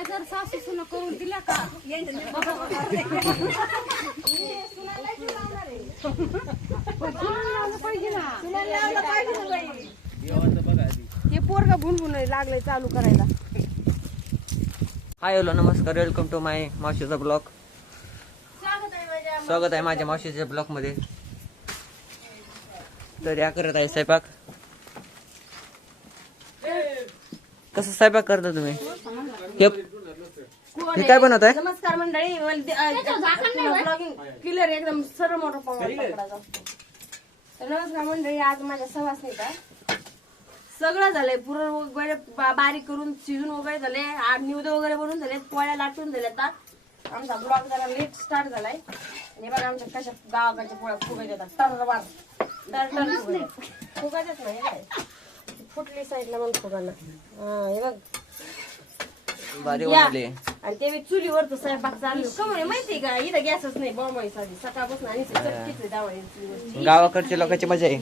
काय जर सासू सुना करून दिल्या का हे पोरगा भुनभुन लागलंय चालू करायला. हाय हॅलो नमस्कार, वेलकम टू माय मावशीचा ब्लॉग. स्वागत आहे माझ्या मावशीच्या ब्लॉग मध्ये. तर या करत आहे स्वयंपाक. कसं स्वयंपाक करता तुम्ही? हे काय बनवत आहे? नमस्कार मंडळी, ब्लॉगिंग क्लिअर एकदम सर्व मोठा पकडायचा. तर नमस्कार मंडळी, आज माझ्या सवासणीत आहे. सगळं झालंय पुरण वगैरे बारीक करून शिजून वगैरे झाले, निवद वगैरे बनवून झाले, पोळ्या लाटून झाल्या. आमचा ब्लॉग जरा लेट स्टार्ट झालाय. आणि बघा आमच्या कशा गावाकडच्या पोळ्या फुगायच्या टरवार फुगायच्याच नाही काय फुटली साईडला मग फुगायला. हे बघ भारी या. बनवली. आणि ते बी चुलीवर तर स्वयंपाक चालू का म्हणे माहितीये का, इथं गॅसच नाही बॉम्बाईसाठी सकाळपासून आणि चटकीच दावा गावाकडच्या लोकांची मजा आहे.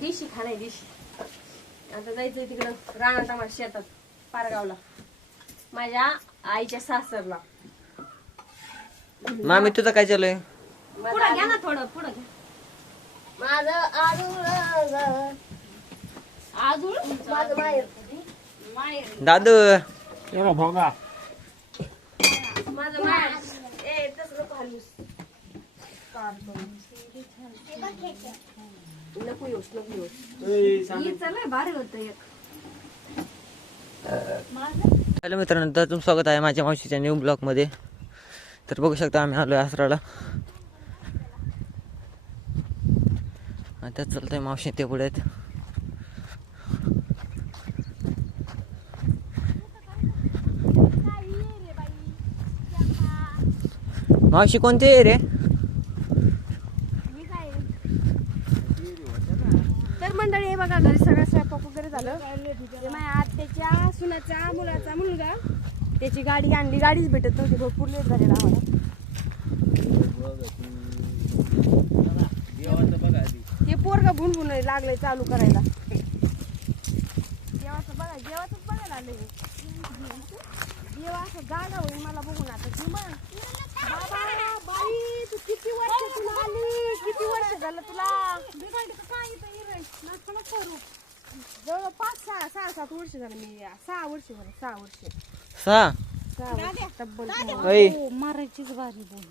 दिशी खाणे दिशी. आता जायचंय तिकडं रानात आम्हाला शेतात पारगावला माझ्या आईच्या सासरला. मामी तुझं काय चालू आहे? पुढे घ्या ना थोडं पुढे घ्या. माझं आजूळ माझं माहेर दादू माझं माहेर. ए तसं नको हलूस. नको येऊस नको येऊस. ही चला भारी होतं एक. हॅलो मित्रांनो, तर तुमचं स्वागत आहे माझ्या मावशीच्या न्यू ब्लॉग मध्ये. तर बघू शकता आम्ही आलोय आसराला. आता चालतंय मावशी ते पुढे आहेत. मावशी कोणते आहे रे? तर मंडळी हे बघा, घरी सगळं स्वयंपाक वगैरे झालं. ते माझ्या आत्याच्या सुनाचा मुलाचा मुलगा त्याची गाडी आणली. गाडीच भेटत नव्हती, भरपूर लेट झालेला आम्हाला. हे पोरगा भुनभुन लागलंय चालू करायला. देवाचं बघा, देवाचंच बघायला आलंय. देवा असं जागा होईल मला बघून. आता बाबा बाई तू किती वर्ष तुला आली, किती वर्ष झालं तुला? जवळ 5-6-7 वर्ष झालं. मी 6 वर्ष झालं. 6 वर्ष तब्बल. मारायचीच बारी बोल.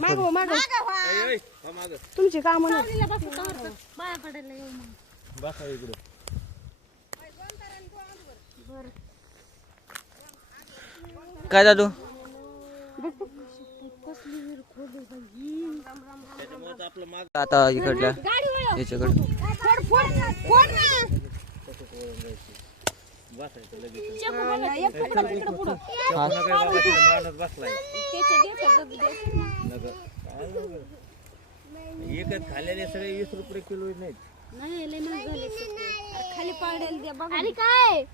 मागव मागव तुमची काम बाया पडायला येऊ मग. काय दादू? आता इकडल्या याच्याकडे एकच खाल्लेले सगळे 20 रुपये किलो नाहीत. नाही लय महाग झाले. खाली पाडेल द्या बघा. आणि काय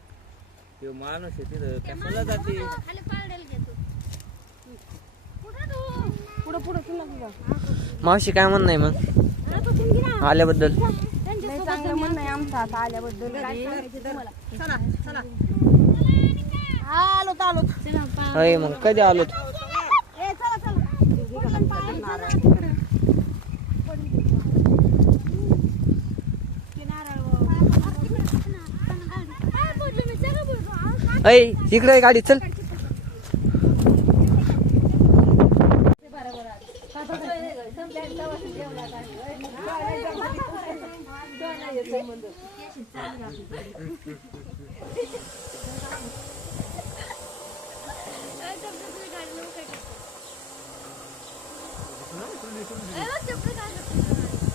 ते माणूस आहे तिथं कशाला जाते? खाली पाडेल घे तू. पुढं पुढं तुला मावशी काय म्हणणं आहे मग आल्याबद्दल? चांगलं म्हणणं आहे आमचं आता आल्याबद्दल. चला चला आलो आलो. होय मग कधी आलो? ए चला चला. अय इकडे गाडी चल.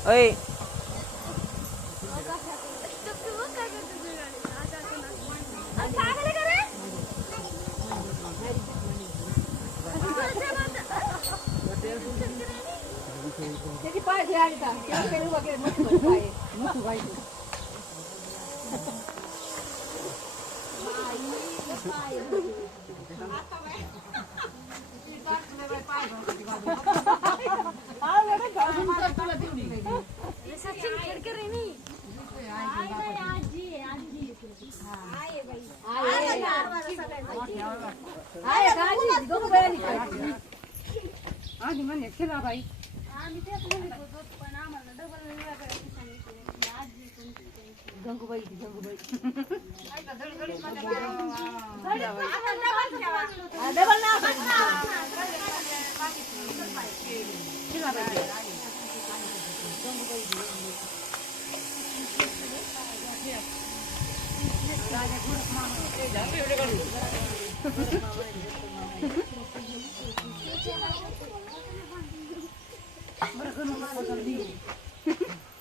अय त्याची पाय घे आणि वगैरे मस्त पाय. सचिन खेडकर आहे. आधी म्हणे केला बाई गंगूबाई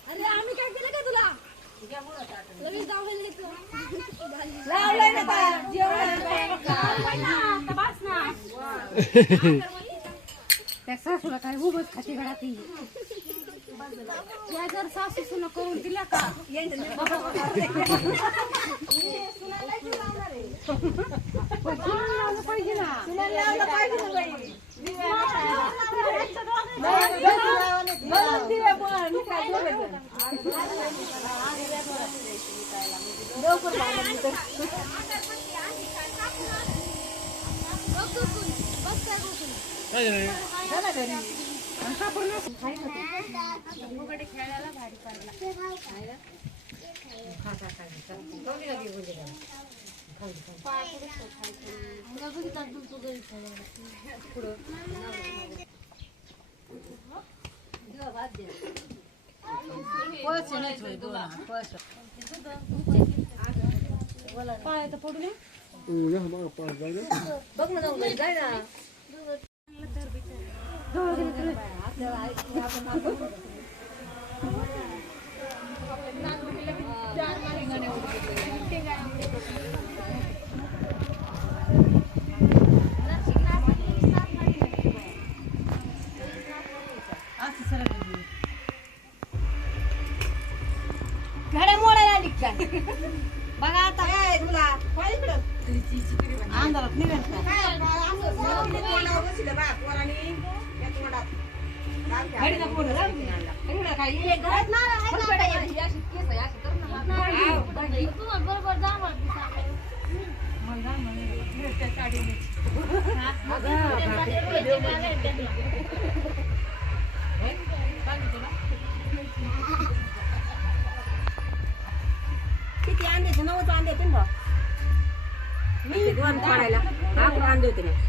अरे आम्ही काय केलं का तुला लगेच जाऊन येतो लावलंय ना त्या सासूला काय उभच खाती घरात त्या जर सासू सुना करून दिल्या का पाहिजे ना खेळायला भारी पडला पाय तर पडू नये बघ ना जाऊ जाय ना घड्या मोडायला आली काय बघा आता काय तुला अंधारात किती अंडे 9 अंडे 3 मी 2 काढायला 11 अंडे होते ना